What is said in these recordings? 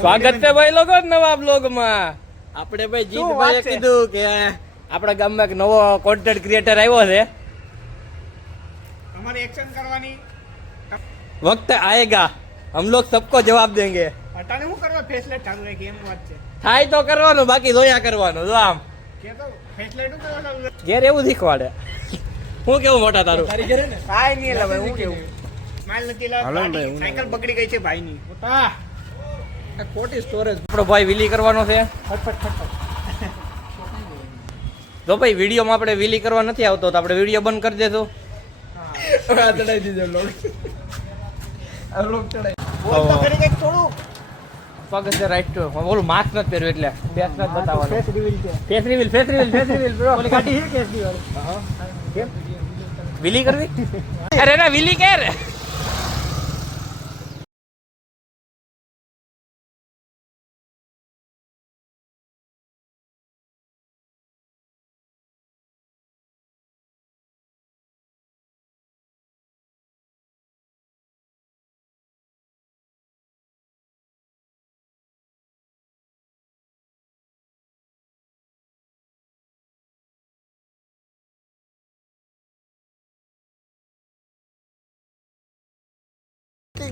સ્વાગત છે ભાઈ લોકો નવા બ્લોગ માં. આપણે ભાઈ જીતભાઈએ કીધું કે આપણા ગામમાં એક નવો કોન્ટેન્ટ ક્રિએટર આવ્યો છે. हमारे एक्शन करवानी वक्त आएगा हम लोग सबको जवाब देंगे. अटाने હું કરવા ફેસલેટ ચાલુ રાખી એમ વાત છે. થાય તો કરવાનું, બાકી જોયા કરવાનું. જો આમ કે તો ફેસલેટ હું કરવાનું ઘેર એવું શીખવાડે. હું કેવું મોટા તારું તારી ઘરે ને કાઈ નહીં લે ભાઈ હું કેવું માલ નથી લા સાયકલ પકડી ગઈ છે ભાઈ ની મોટા આ ખોટી સ્ટોરેજ આપણો ભાઈ વિલી કરવાનો છે. ફટફટ ફટફટ જો ભાઈ વિડીયોમાં આપણે વિલી કરવા નથી આવતો તો આપણે વિડીયો બંધ કરી દેશું. હા ચડાઈ દીધો લોગ આ લોગ ચડાઈ બોલ તો કરી કઈક થોડું પગ છે રાઈટ ટુ ઓલું માસ્ક નથી પહેર્યું એટલે ફેસ નથી બતાવવાનું. ફેસ રિવીલ છે ફેસ રિવીલ બ્રો. ઓલી ગાડી છે કેસ દી વાળી હા કેમ વિલી કરવી? અરે ના વિલી કર.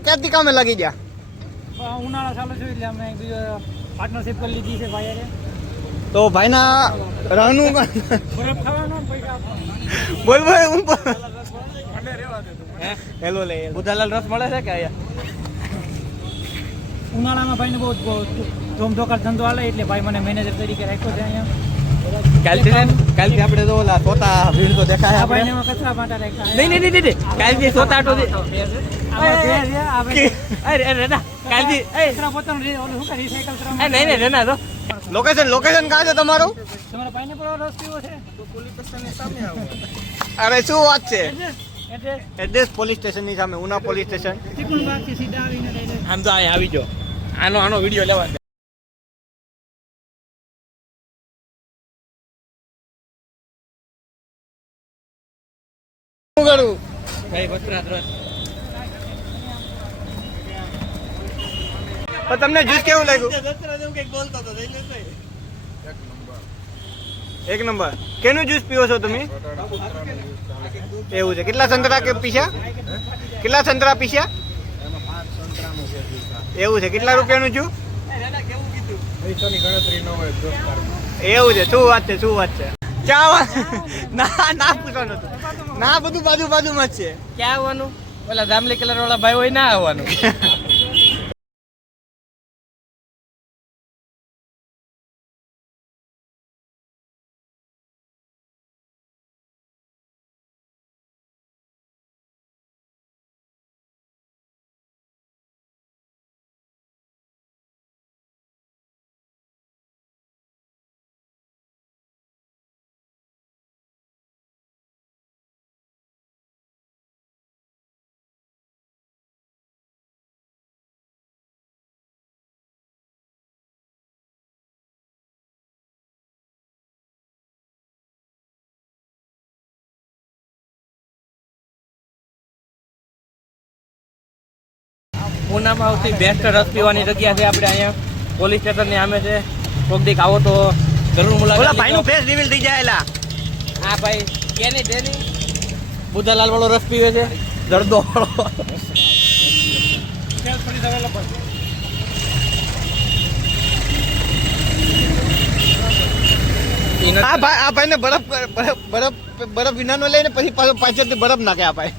ક્યાંથી કામે લાગી ગયા? ઉનાળા ચાલુ છે એટલે અમે બીજો પાર્ટનરશિપ કરી લીધી છે ભાઈ. તો ભાઈના રહનું બરફ ખાવાનો પૈસા આપવાના. બોલ ભાઈ હું હેલો લે બુધાલાલ રસ મળે છે કે અહીંયા? ઉનાળામાં ભાઈને બહુ ધોમધોકાર ધંધો હાલે એટલે ભાઈ મને મેનેજર તરીકે રાખ્યો છે અહીંયા. કાલથી આપણે તો ઓલા સોતા ભીડ તો દેખાય આ આપણે. ભાઈને એમાં કચરા પાટા રાખ્યા. નહીં કાલથી સોતા આટો દે. આમાં ભેર છે, આ ભાઈ અરે ના કાલથી કચરા પોતાનું ઓલું શું કરે રિસાયકલ કરવા નહીં ના તો લોકેશન કાં છે તમારું? તમારા ભાઈને પણ રસ પીવો છે અરે શું વાત છે? એડ્રેસ એડ્રેસ પોલીસ સ્ટેશન ની સામે, ઉના પોલીસ સ્ટેશન. ત્રિકોણ બાગથી સીધા આવીને direct. આમ તો અહીંયા આવી જો આનો વિડીયો લેવા દે. શું કરું? ભાઈ વસ્ત્રાત રસ તો તમને જ્યુસ કેવું લાગ્યું? એક નંબર. કેનું જ્યુસ પીવો છો તમે? એવું છે. કેટલા સંતરા કે પીસ્યા? કેટલા સંતરા પીસ્યા? એવું છે. કેટલા રૂપિયાનું જ્યુસ? એવું છે. શું વાત છે? ચા ના પૂછવાનું હતું. ના બધું બાજુમાં જ છે. ક્યાં આવવાનું? ઓલા જાંબલી કલર વાળા ભાઈ હોય ના આવવાનું. પૂનામાં સૌથી બેસ્ટ રસ પીવાની જગ્યા છે આપણે અહીંયા પોલીસ સ્ટેશનની સામે છે. કોક દીક આવો તો જરૂર મુલાકાત ઓલા ભાઈનું ફેસ રિવીલ થઈ જાયેલા. હા ભાઈ કેની તેની બુધાલાલ વાળો રસ પીવે છે જરદો વાળો. આ ભાઈને બરફ વિનાનો લઈને પછી પાછળથી બરફ નાખે આ ભાઈ.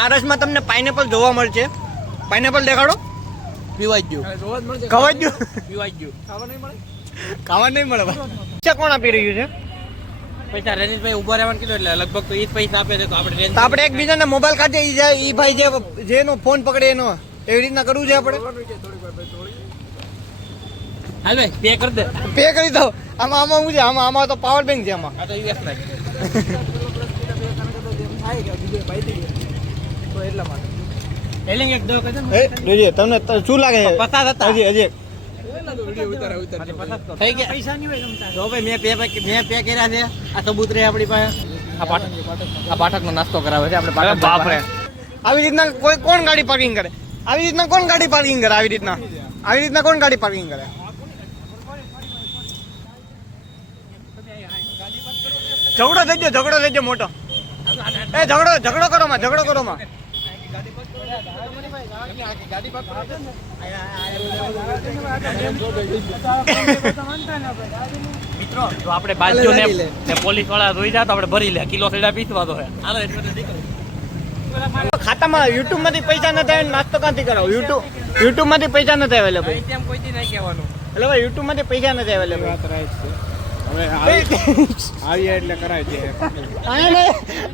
આ રસમાં તમને પાઇનેપલ જોવા મળશે. પાઇનેપલ દેખાડો. પીવાઈ ગયું ખવાઈ ગયું? પીવાઈ ગયું. ખાવા નહીં મળે ભાઈ. પૈસા કોણ આપી રહ્યું છે? પૈસા રનીશભાઈ ઉભા રહેવાનું કીધું એટલે લગભગ તો એ જ પૈસા આપે છે તો આપણે તો આપણે એકબીજાને મોબાઈલ કાઢીએ. ઈ ભાઈ જેનો ફોન પકડે એનો એવી રીતના કરવું છે આપણે. હાલ ભાઈ પે કરી દે. પે કરી દો. આમાં શું છે? આમાં તો પાવર બેંક છે. આમાં આ તો યુએસ નાખ. રેલિંગ એક દો કદમ જોઈએ તમને શું લાગે છે? પચાસ હતા. હજી થઈ ગયા પૈસા નહીં હોય જમતા. જો ભાઈ મેં પે કર્યા છે. આ સબૂત રહે આપણી પાસે. આ પાઠકનો નાસ્તો કરાવે છે આપણે. બાપ રે આવી રીતના કોઈ કોણ ગાડી પાર્કિંગ કરે? આવી રીતના કોણ ગાડી પાર્કિંગ કરે? આવી રીતના કોણ ગાડી પાર્કિંગ કરે? ઝઘડો થઈ ગયો મોટો. એ ઝઘડો કરો માં. મિત્રો જો આપણે બાજુ ને પોલીસ વાળા જોઈ જાય તો આપણે ભરી લે કિલો સેડા પીસવા તો હાલો ખાતામાં યુટ્યુબ માંથી પૈસા નથી આવે નાસ્તો ક્યાંથી કરાવો? યુટ્યુબ માંથી પૈસા નથી અવેલેબલ. એમ કોઈથી નહીં કહેવાનું. એટલે ભાઈ યુટ્યુબ માંથી પૈસા નથી અવેલેબલ. એટલે કરાય છે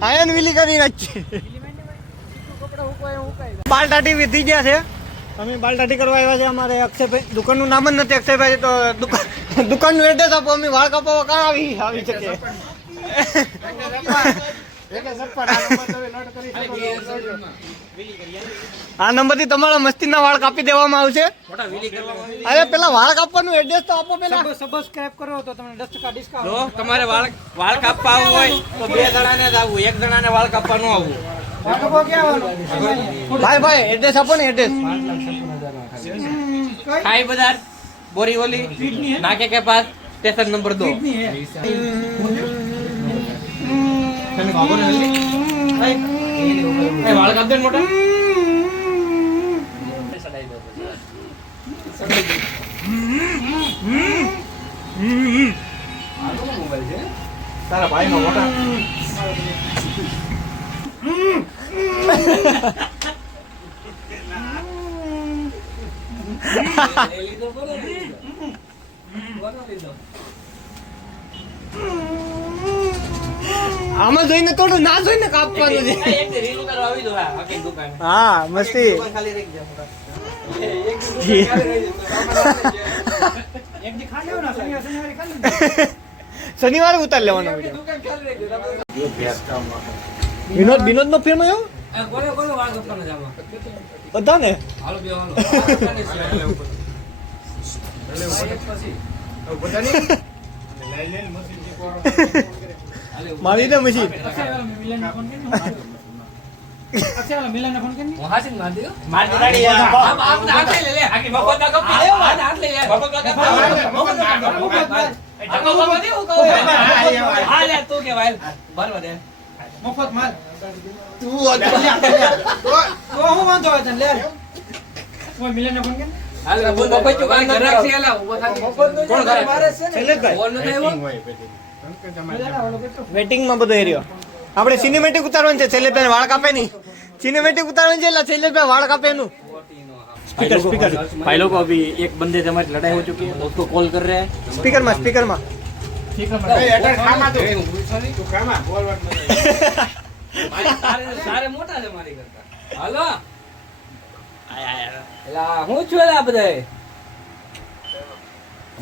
આયન વિલી કરી નાખી. બાલટાટી વીતી ગયા છે. અમે બાલટાટી કરવા આવ્યા છે. અમારે અક્ષયભાઈ દુકાનનું નામ જ નથી અક્ષયભાઈ, તો દુકાનનું એડ્રેસ આપો. અમે વાળ કાપવા કાં આવી શકીએ? આ નંબર થી તમારા મસ્તીના વાળ કાપી દેવામાં આવશે. અરે પેલા વાળ કાપવાનું એડ્રેસ તો આપો. પેલા સબસ્ક્રાઇબ કરો તો તમને 10% ડિસ્કાઉન્ટ. જો તમારે વાળ કાપવા આવવું હોય તો 2 જણાને જ આવવું, 1 જણાને વાળ કાપવા ન આવવું. ભાઈ એડ્રેસ આપો ને. એડ્રેસ ખાઈ બજાર બોરીવલી નાકે के पास स्टेशन नंबर 2. વાળ કાપ દે મોટા. તારા ભાઈ નો મોટા આમાં જોઈને થોડું ના જોઈને કાપવાનું છે. હા મસ્તી. શનિવારે ઉતાર લેવાનો વિડીયો. વિનોદ નો ફિલ્મ આવ્યો બધા ને. મારી દે મશીન. મફત માલ મિલન ફોન કે વેટિંગમાં બધો એરિયો. આપણે સિનેમેટિક ઉતારવાનું છે. શૈલેષભાઈ વાળ કાપે નહીં. સિनेमेटिक उतारने चाहिए शैलेश वाड़ कापे नु स्पीकर स्पीकर भाई लोग अभी एक बंदे से हमारी लड़ाई हो चुकी है, उसको कॉल कर रहे हैं स्पीकर में सारे मोटा છે મારી કરતા. હાલો એલા હું છું એલા બધાય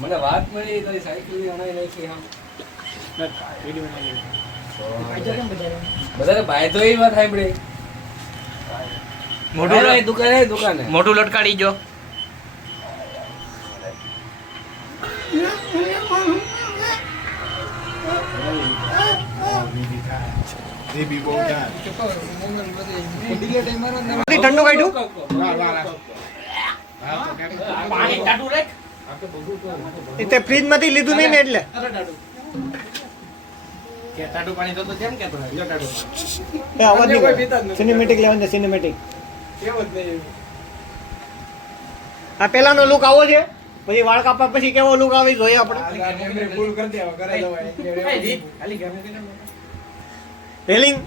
મને વાત મળી તો સાયકલ ની અણાઈ નાખી હમ બધા ભાઈ તો એ વાત સાંભળે મોટું દુકાન મોટું લટકાડી જો ठंडो काढू પાણી ટાટુ રાખ इथे फ्रीज માંથી લીધું નહીં ને એટલે કે ટાટુ પાણી તો કેમ કેતો લ્યો ટાટુ એ આવાજ નહીં સિનેમેટિક લેવન છે સિનેમેટિક કેમ જ નહીં આ પેલાનો લુક આવો છે પછી વાળ કાપા પછી કેવો લુક આવે જોઈએ આપણે ફૂલ કરી દેવા કરે દવાય ખાલી ગમે કે રેલિંગ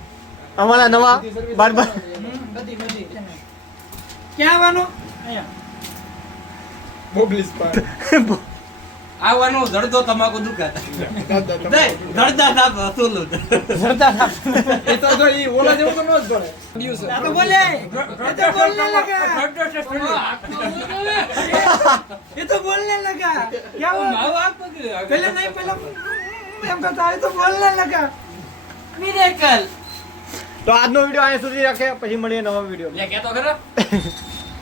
અમારા નવા બારબર ક્યાં આવવાનો બોબલિસ પર આવવાનો ધડધો તમાકુ દુકાન નહીં ધડધા સાપ હતું ધડધા સાપ એ તો જો ઈ ઓલા જેવું તો નો જ પડે આ તો બોલે એ તો બોલને લગા ये तो बोलने लगा क्या हुआ पहले नहीं पहले એમ કરતા એ તો બોલने लगा મિરેકલ તો આજનો વિડિયો અહીંયા સુધી રાખે પછી મળીએ નવા વિડિયો લે કેતો ખરો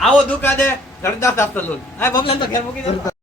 આવો દુકાને ધડધા સાપ તો આ બબલન તો ઘેર મૂકી દે